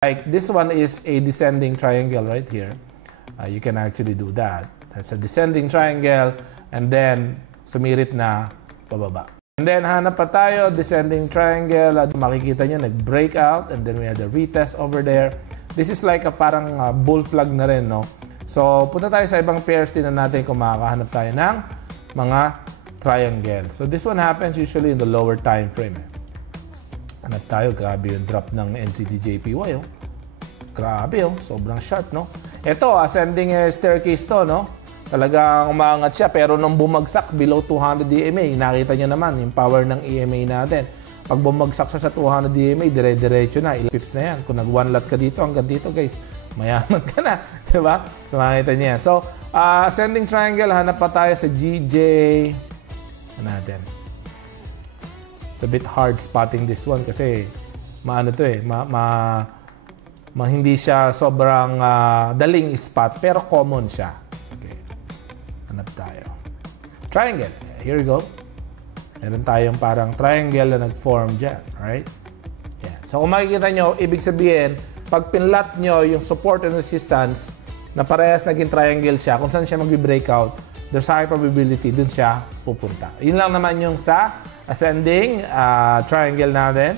Like this one is a descending triangle right here. You can actually do that. That's a descending triangle and then sumirit na pababa. And then hanap pa tayo, descending triangle. Makikita nyo, nag-break out and then we have the retest over there. This is like a parang bull flag na rin, no? So, punta tayo sa ibang pairs, tingnan natin kung makakahanap tayo ng mga triangle. So, this one happens usually in the lower time frame. Hanap tayo, grabe yung drop ng NZD-JPY, oh. Grabe, oh. Sobrang sharp, no? Ito, ascending staircase to, no? Talagang umaangat siya, pero nung bumagsak below 200 EMA, nakita nyo naman yung power ng EMA natin. Pag bumagsak siya sa 200 EMA, dire-diretso na. Ilang pips na yan. Kung nag-one lot ka dito, hanggang dito, guys, mayaman ka na. Diba? So, makikita niya. So, ascending triangle, hanap pa tayo sa GJ. Ano natin? It's a bit hard spotting this one kasi maano to eh. Hindi siya sobrang daling spot, pero common siya. Okay. Hanap tayo. Triangle. Here we go. Meron tayong parang triangle na nag-form dyan. Alright? Yeah. So, kung makikita nyo, ibig sabihin, pag pinlat nyo yung support and resistance na parehas naging triangle siya, kung saan siya mag-breakout, there's high probability dun siya pupunta. Yun lang naman yung sa ascending triangle natin.